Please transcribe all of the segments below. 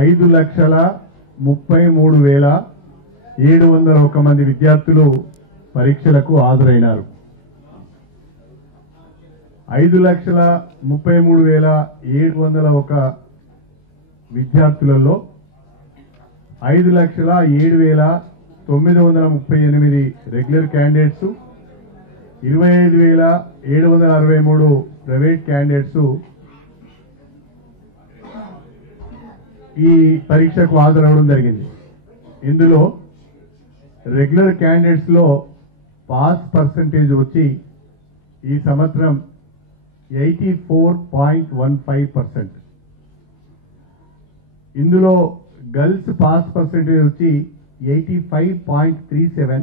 5,33,701 మంది విద్యార్థులు పరీక్షలకు హాజరైనారు. 5,33,701 విద్యార్థులలో 5,07,938 రెగ్యులర్ క్యాండిడేట్స్, 25,763 ప్రైవేట్ క్యాండిడేట్స్ ఈ పరీక్షకు హాజరవడం జరిగింది. ఇందులో రెగ్యులర్ క్యాండిడేట్స్ లో పాస్ పర్సంటేజ్ వచ్చి ఈ సంవత్సరం 84.15%. ఇందులో గర్ల్స్ పాస్ పర్సంటేజ్ వచ్చి 85.37,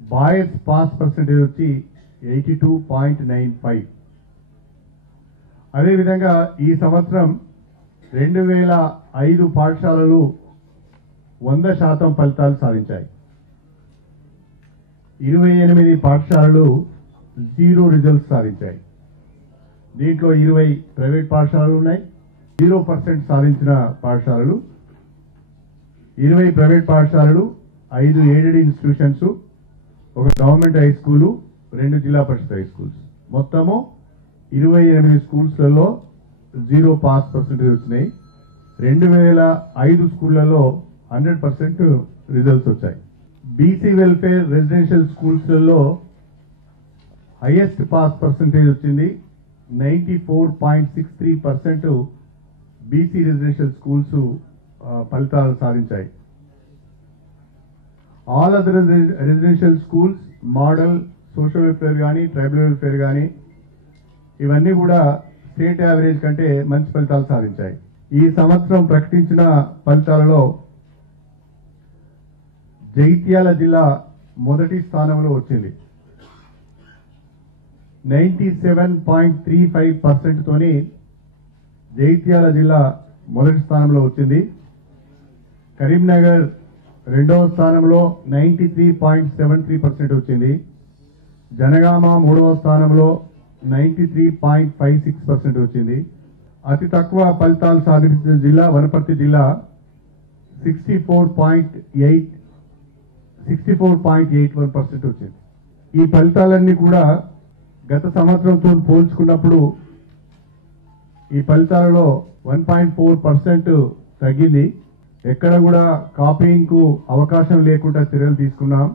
బాయ్స్ పాస్ పర్సంటేజ్ వచ్చి 82.95. అదేవిధంగా ఈ సంవత్సరం 2005 పాఠశాలలు 100% ఫలితాలు సాధించాయి. 28 పాఠశాలలు 0 రిజల్ట్స్ సాధించాయి. దీంట్లో 20 ప్రైవేట్ పాఠశాలలు ఉన్నాయి. 0% సాధించిన పాఠశాలలు 20 ప్రైవేట్ పాఠశాలలు, 5 ఎయిడెడ్ ఇన్స్టిట్యూషన్స్, ఒక గవర్నమెంట్ హై స్కూలు, 2 జిల్లా పరిషత్ హై స్కూల్స్, మొత్తము 28 స్కూల్స్లలో 0 పాస్ పర్సెంటేజ్ వచ్చినాయి. 2005 స్కూళ్లలో 100% రిజల్ట్స్ వచ్చాయి. బీసీ వెల్ఫేర్ రెసిడెన్షియల్ స్కూల్స్లలో హైయెస్ట్ పాస్ పర్సెంటేజ్ వచ్చింది. 94.63% బీసీ రెసిడెన్షియల్ స్కూల్స్ ఫలితాలు సాధించాయి. All other residential schools, model, social welfare కానీ, ట్రైబల్ వెల్ఫేర్ కానీ ఇవన్నీ కూడా స్టేట్ యావరేజ్ కంటే మంచి ఫలితాలు సాధించాయి. ఈ సంవత్సరం ప్రకటించిన ఫలితాలలో జగిత్యాల జిల్లా మొదటి స్థానంలో వచ్చింది. 97.35% తోని జగిత్యాల జిల్లా మొదటి స్థానంలో వచ్చింది. కరీంనగర్ రెండవ స్థానంలో 93.73% వచ్చింది. జనగామ మూడవ స్థానంలో 93.56% వచ్చింది. అతి తక్కువ ఫలితాలు సాధించిన జిల్లా వనపర్తి జిల్లా 64.81% వచ్చింది. ఈ ఫలితాలన్నీ కూడా గత సంవత్సరంతో పోల్చుకున్నప్పుడు ఈ ఫలితాలలో 1.4% తగ్గింది. ఎక్కడ కూడా కాపీయింగ్ కు అవకాశం లేకుండా చర్యలు తీసుకున్నాం.